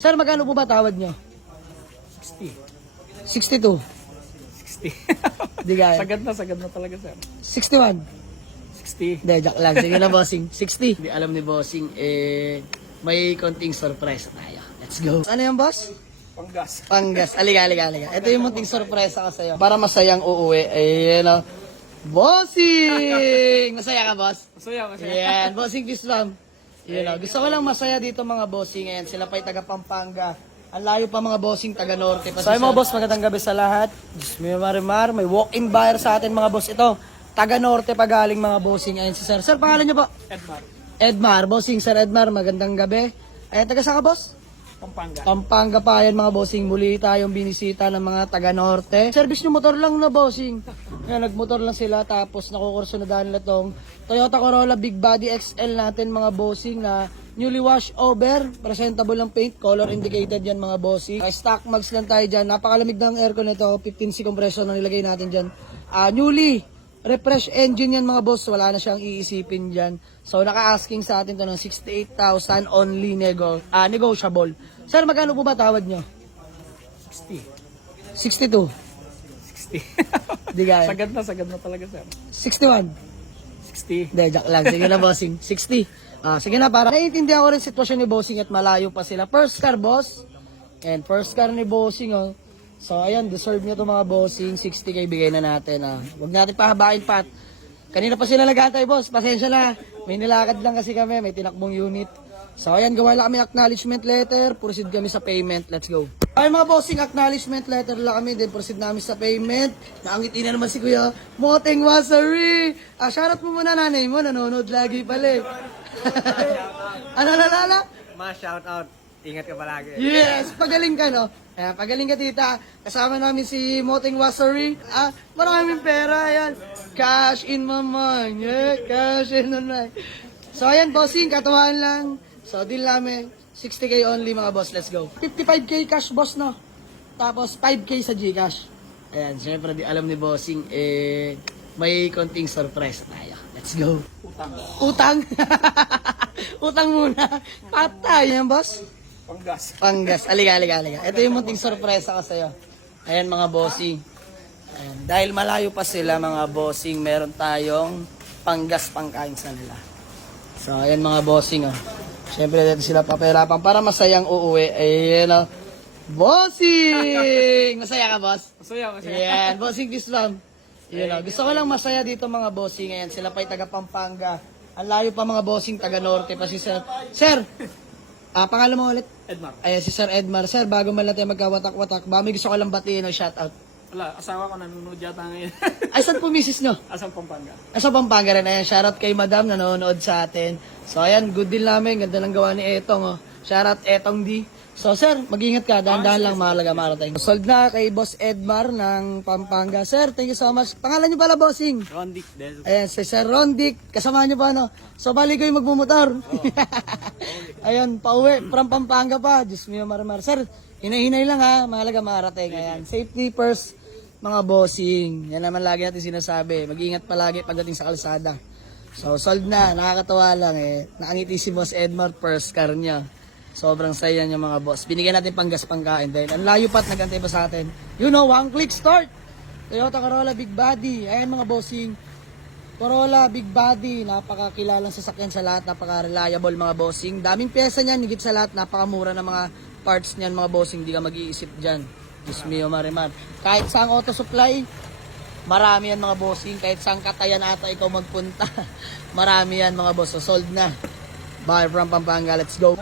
Sir, magkano po ba tawad nyo? 60. 62. 60. Di kaya. Sagad na talaga, sir. 61. 60. Hindi, joke lang. Sige na, bossing. 60. Hindi alam ni bossing, may konting surprise tayo. Let's go. Ano yung boss? Panggas. Panggas. Aliga. Ito yung munting sorpresa ko sa'yo. Para masayang uuwi. Ayan o. Bossing! Masaya ka, boss? Masaya. Ayan. Bossing Kislam. Ayan o. Gusto ko lang masaya dito mga bossing. Ayan. Sila pa'y taga Pampanga. Ang layo pa mga bossing taga Norte. So mga boss, magandang gabi sa lahat. May marimar. May walk-in buyer sa atin mga boss. Ito. Taga Norte pa galing mga bossing. Ayan si sir. Sir, pangalan niyo po? Edmar. Bossing, Sir Edmar. Magandang gabi. Ayan, taga saan ka, boss? Pampanga pa yan mga bossing. Muli tayong binisita ng mga taga Norte. Service nyo motor lang na bossing. Kaya nagmotor lang sila tapos nakukurso na dahil na tong Toyota Corolla Big Body XL natin mga bossing na newly wash over. Presentable ang paint. Color indicated yan mga bossing. Stock mags lang tayo dyan. Napakalamig ng aircon nito. 15C compressor na nilagay natin dyan. Newly refresh engine yan mga boss, wala na siyang iisipin dyan. So naka-asking sa atin to ng 68,000 only negotiable. Sir, magkano po ba tawad nyo? 60. 62. 60. Di kaya. Sagad na talaga, sir. 61. 60. Hindi, joke lang. Sige na bossing. 60. Sige na, para naiintindihan ko rin sitwasyon ni bossing at malayo pa sila. First car, boss. And first car ni bossing, oh. So, ayan, deserve nyo ito mga bossing. 60k bigay na natin. Huwag natin pahabain pat. Kanina pa sila nag-antay, boss. Pasensya na. May nilakad lang kasi kami. May tinakbong unit. So, ayan, gawa lang kami acknowledgement letter. Proceed kami sa payment. Let's go. Ay, mga bossing, acknowledgement letter lang kami. Then, proceed namin sa payment. Nakangiti na naman si Kuya Moteng Wasari. Shoutout mo muna nanay mo. Nanonood lagi pala eh. Ano nalala? Shoutout. Ingat ka palagi. Yes! Pagaling ka, no? Ayan, pagaling ka, tita. Kasama namin si Moteng Wasari. Maraming pera, ayan. Cash in my mind. Yeah, cash in my mind. So, ayan, bossing, katuwaan lang. So, deal namin. 60k only, mga boss. Let's go. 55k cash, boss, no? Tapos, 5k sa Gcash. Ayan, syempre, di alam ni bossing, may konting surprise tayo. Let's go. Utang? Utang muna. Patay, yan, boss? Panggas. Aliga. Ito yung munting sorpresa ko sa'yo. Ayan mga bossing. Ayan. Dahil malayo pa sila mga bossing, meron tayong panggas pangkain sa nila. So ayan mga bossing. Siyempre dito sila paperapan para masayang uuwi. Ayan bossing! Masaya ka, boss? Masaya. Ayan, bossing Kislam. Gusto ko lang masaya dito mga bossing. Ayan, sila pa'y taga Pampanga. Ang layo pa mga bossing, taga Norte pa si Sir. Sir! Pangalan mo ulit? Edmar. Ayan, si Sir Edmar. Sir, bago man lang tayo magkawatak-watak, may gusto ko lang batiin o shoutout. Wala, asawa ko nanonood yata ngayon. Ay, saan po misis nyo? Asang Pampanga. Sa Pampanga rin. Ayan, shoutout kay Madam, nanonood sa atin. So, ayan, good deal namin. Ganda lang gawa ni Etong. Shoutout Etong D. So, sir, mag-ingat ka. Dahan-dahan lang, mahalaga marating. Sold na kay Boss Edmar ng Pampanga. Sir, thank you so much. Pangalan nyo pala, bossing? Rondic Del. Ayan, si Sir Rondic. Kasama nyo pa, no? So, bali kayo magmumotor. Ayan, pauwi. From Pampanga pa. Diyos mio, maramar. Sir, hinay-hinay lang ha. Mahalaga marating. Ayan, safety first, mga bossing. Yan naman lagi natin sinasabi. Mag-ingat palagi pagdating sa kalsada. So, sold na. Nakakatawa lang eh. Nakangiti si Boss Edmar, first car niya. Sobrang saya niya mga boss. Binigyan natin panggas pangkain dahil ang layo pa't nagantay pa sa atin. You know, one click start. Toyota Corolla Big Body. Ayan mga bossing. Corolla Big Body. Napakakilalang sasakyan sa lahat. Napaka-reliable mga bossing. Daming pyesa niyan. Higit sa lahat. Napakamura ng mga parts niyan mga bossing. Hindi ka mag-iisip dyan. Diyos mio, marimar. Kahit saang auto supply, marami yan mga bossing. Kahit saang katayan ata ikaw magpunta. Marami yan mga boss. So, sold na. Bye from Pampanga, let's go.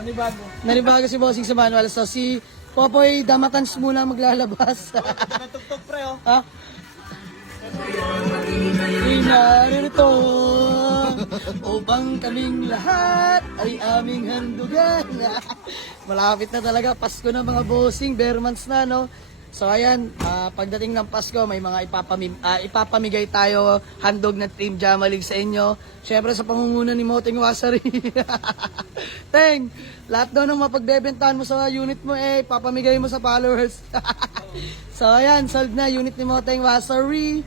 Nanibago si bossing sa manual. So si Popoy Damatans muna maglalabas. Natugtog pre, oh. Ha? Narito upang kaming lahat ay aming handugan. Malapit na talaga, Pasko na mga bossing, bare months na, no? So ayan, pagdating ng Pasko, may mga ipapamigay tayo handog ng Team Jamalig sa inyo. Siyempre sa pangunguna ni Moteng Wasari. Teng, lahat daw ng mapagbebentahan mo sa unit mo papamigay mo sa followers. So ayan, sold na unit ni Moteng Wasari.